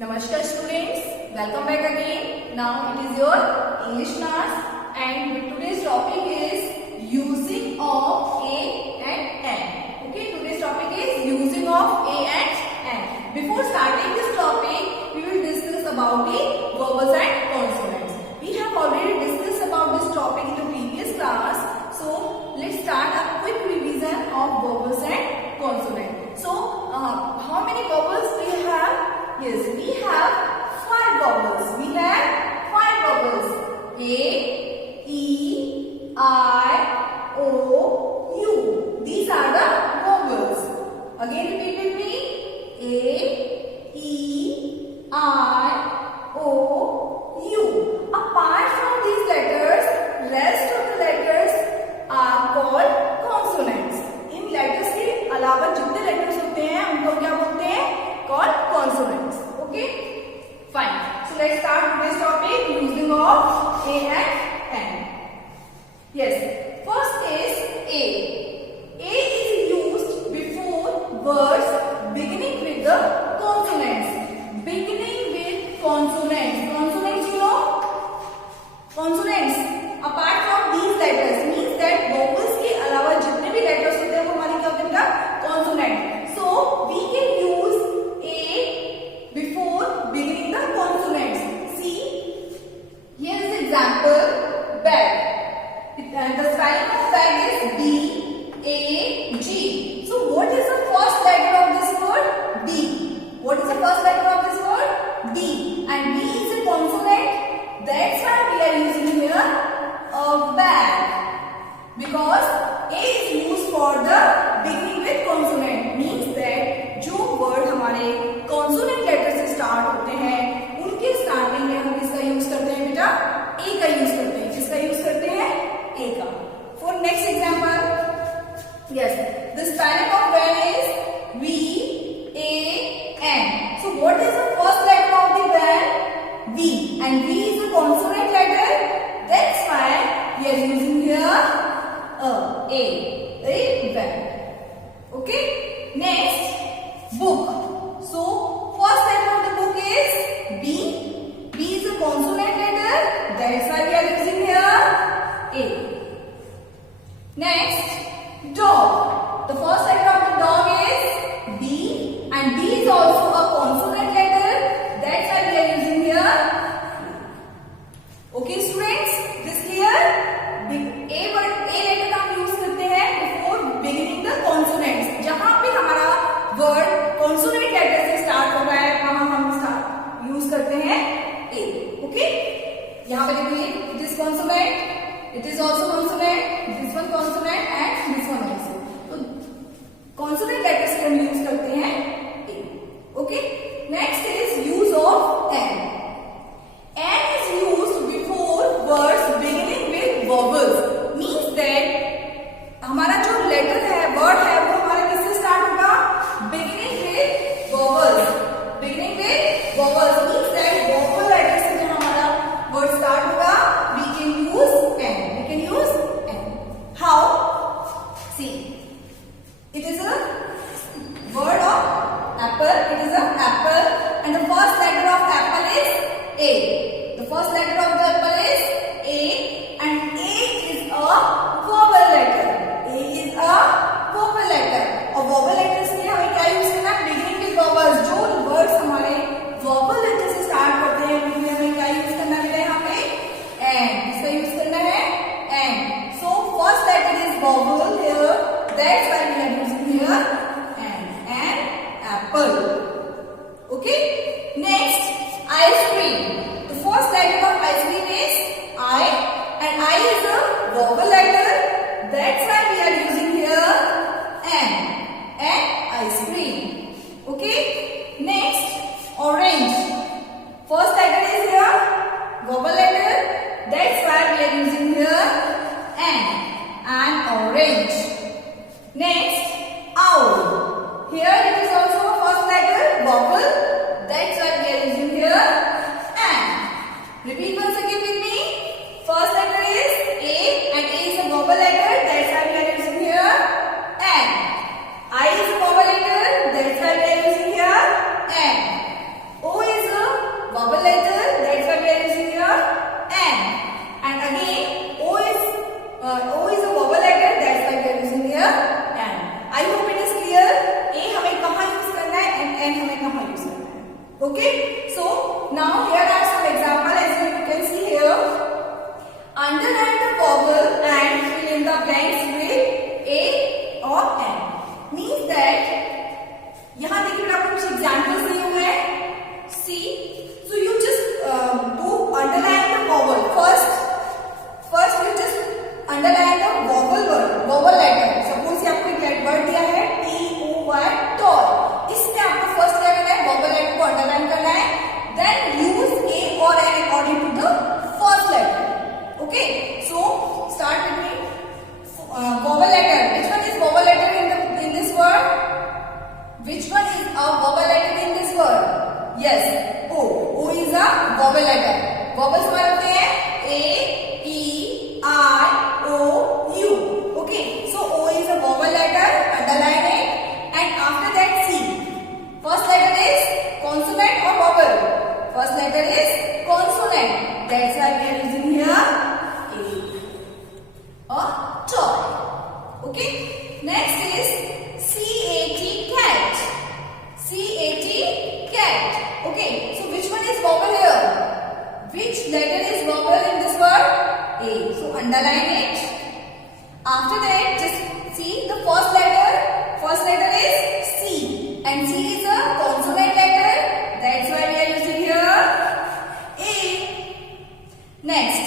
Namaskar students, welcome back again. Now it is your English class and today's topic is using of a and an. Okay, today's topic is using of a and an. Before starting this topic, we will discuss about the verbs and consonants. We have already discussed about this topic in the previous class. So let's start a quick revision of verbs and consonants. So how many vowels we have? Yes, we have 5 vowels. We have 5 vowels. A, E, I, O, U. These are the vowels. Again repeat with me. A, E, I, O, U. Apart from these letters, rest of the letters are called consonants. In letters के अलावा जितने letters होते हैं उनको क्या बोलते हैं? Called consonants. Okay, fine. So let's start today's topic using of a and n. Yes, first is a. A is used before words beginning with the consonants. Beginning with consonants. Consonants, you know? Consonants. Apart from these letters means that vowels के अलावा जितने भी letters होते हैं वो हमारी क्या होते हैं? Consonant. So we can use before beginning the consonants. See, here is the example bag. The spelling of bag is B-A-G. So what is the first letter of this word? D. What is the first letter of this word? D. And D is a consonant. That's why we are using here a bag. Because A is used for the beginning with consonant. Means that जो word हमारे consonant letter से start होते हैं उनके starting में हम किसका use करते हैं बेटा? ए का यूज करते हैं. किसका यूज करते हैं? ए का. For next example, yes, the spelling of van is V A N. So what is the first letter of the van? V. And V is a consonant letter. That's why we are using here a van. Okay, next book. So first letter of the book is B. B is a consonant letter. That's why we are using here A. Next, dog. The first letter of the dog is B, and B is also a consonant letter. That's why we are using here A. Okay, students, this clear? A letter का हम use करते हैं before beginning the consonants. जहां पे हमारा word consonant letter से start होता है वहां हम यूज करते हैं ए. ओके, यहाँ पे देखिए, it is consonant, it is also consonant, this one consonant and this one also. तो कॉन्सोनेंट लेटर से हम यूज करते हैं a. Okay, next is use of an. An is used before words beginning with vowels. Means that हमारा जो letter है, word है, वो हमारा किससे स्टार्ट होगा? Beginning with vowels. Beginning with vowels means that vowel letter से जो हमारा word start होगा, we can use n. We can use n. How? See, it is a word of apple. It is a apple, and the first letter of apple is A. The first letter of the apple is A, and A is a vowel letter. A is a vowel letter. और vowel letters में हमें क्या use करना है? Beginning with vowels. जो words हमारे vowel letter से start होते हैं उनमें हमें क्या यूज करना है? यहाँ पे एन. इसका यूज करना है an. So first letter is vowel here. That's why we are using here an. An apple. Okay, next ice cream. The first letter of ice cream is I, and I is a vowel letter. That's why we are using here an. And ice cream. Okay, next, orange. First letter is here vowel letter. That's why we are using here N. And orange. Next, owl. Here it is also a first letter vowel. That's why we are using here N. Repeat once again with me. First letter is A, and A is a vowel letter. That's why we are using here N. I is a vowel letter. That's why we are using here N. O is Okay, so now here are some examples as you can see here. Underline the vowel and fill in the blanks with A or N. Means that यहाँ देखिए आपको कुछ examples दिए हुए हैं. See, so you just do underline the vowel first. First you just underline the vowel word, vowel letter. Suppose ये आपको एक word दिया है T-O-Y, tall. इसमें आपको first क्या करना है, vowel letter को underline करना है. Then use A or N according to the first letter. Okay, so start with me. Vowel letter. Which one is vowel letter in this word? Which one is a vowel letter in this word? Yes, O. O is a vowel letter. Vowels हमारे होते हैं A, E, I, O, U. Okay, so O is a vowel letter. Underline it. And after that C. First letter is consonant or vowel? First letter is consonant. That's why we are using here A. Or toy. Okay. Next is C-A-T, cat. C-A-T, cat. Okay. So which one is vowel here? Which letter is vowel in this word? A. So underline it. After that, just see the first letter. First letter is C. And C is a consonant letter. That's why we are using here A. Next,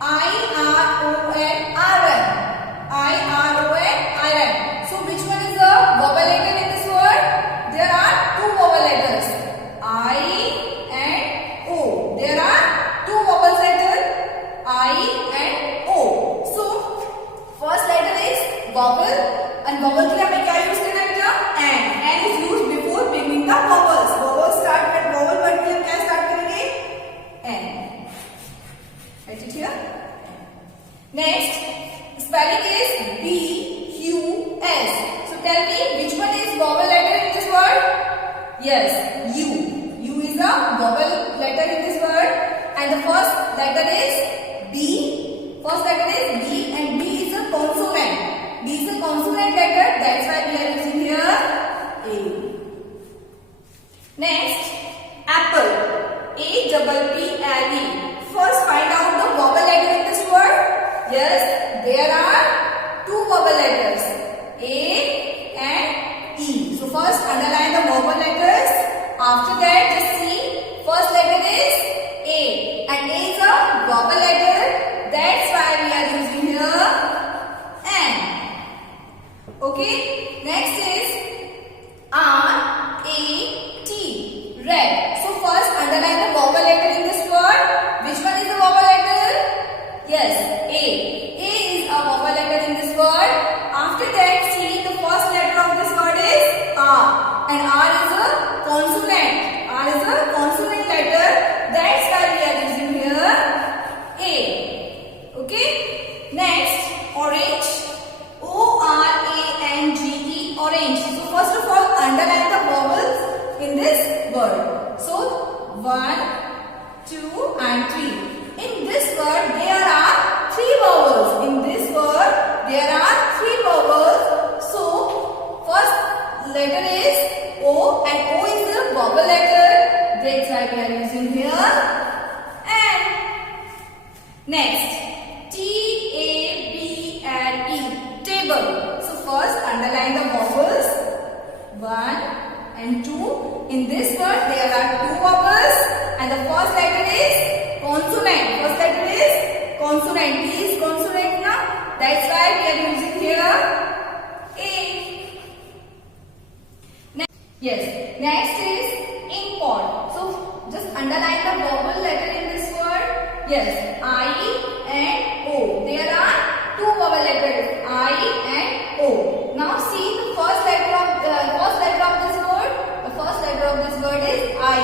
I-R-O-N, iron. I-R-O-N, iron. So which one is the vowel letter in this word? There are two vowel letters, I and O. There are two vowel letters, I and O. So first letter is vowel, and vowel के लिए हमें क्या use करना है बेटा? N. N is used before beginning the vowels. Vowel start with vowel word के लिए क्या start करेंगे? N. Write it here. Next, spelling is B-U-S. So tell me which one is vowel letter in this word? Yes, U. U is a vowel letter in this word, and the first letter is B. First letter is B, and B is a consonant. B is a consonant letter. That's why we are using here A. Next, apple. A-double-P-L-E. First, find out the vowel letter in this word. Yes, there are two vowel letters, A and E. So first, underline the vowel letters. After that, just see, first letter is A, and A is a vowel letter. That's why we are using here N. Okay. Next is R-A-T, red. So first, underline the vowel letter in this word. Which one is the vowel letter? Yes, A. A is a vowel letter in this word. After that, see, the first letter of this word is R. And R is a consonant. R is a consonant letter. That's why we are using here A. Okay. Next, orange. O-R-A-N-G-E, orange. So first of all, underline the vowels in this word. So 1, 2 and 3. In this word, there are 3 vowels. In this word, there are 3 vowels. So, first letter is O, and O is a vowel letter. That's why we are using here N. Next, T-A-B-L-E, table. So first, underline the vowels 1 and 2. In this word, there are 2 vowels, and the first letter is consonant. First letter is consonant. T is consonant now. That's why we are using here A. Yes. Next is import. So just underline the vowel letter in this word. Yes. I and O. There are 2 vowel letters, I and O. Now see the first letter of this word. The first letter of this word is I,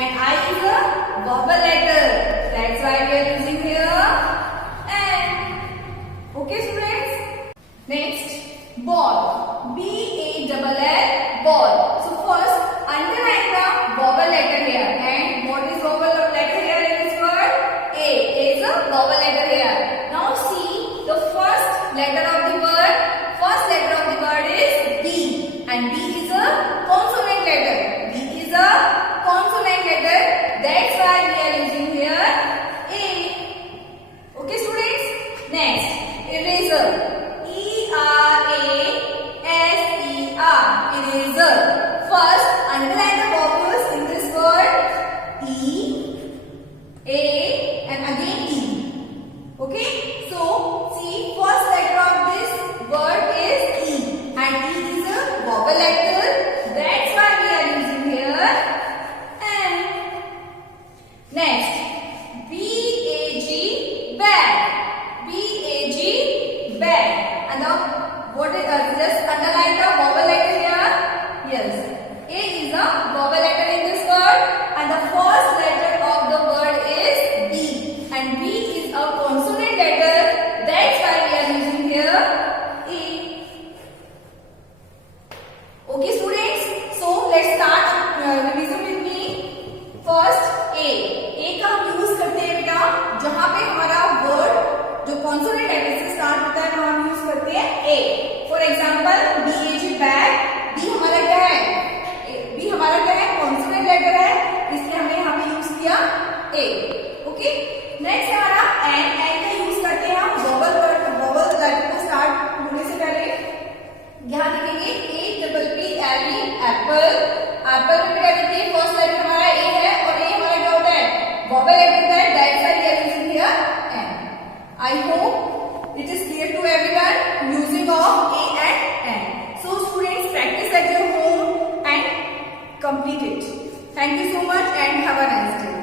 and I is a vowel letter. That's why we are using here N. Okay, students. Next, ball. B-A-L-L, ball. So first, underline the vowel letter here. And what is vowel letter here in this word? A. A is a vowel letter here. Now see the first letter of the word. First letter of the word is B, and B is a consonant letter. B is a consonant हमारा क्या है, consonant letter है, इसलिए हमने यहाँ पे use किया ए. Okay, next हमारा एन. एन का यूज करते हैं हम वोवल लेटर को स्टार्ट होने से पहले. यहाँ देखेंगे APPLE एप्पल. एप्पल में क्या देखिए, फर्स्ट लेटर हमारा ए है और ए हमारा क्या होता है, वोवल लेटर होता है. That's why we are using here an. I hope it is clear to everyone using of A and N. So students, practice at your home and complete it. Thank you so much and have a nice day.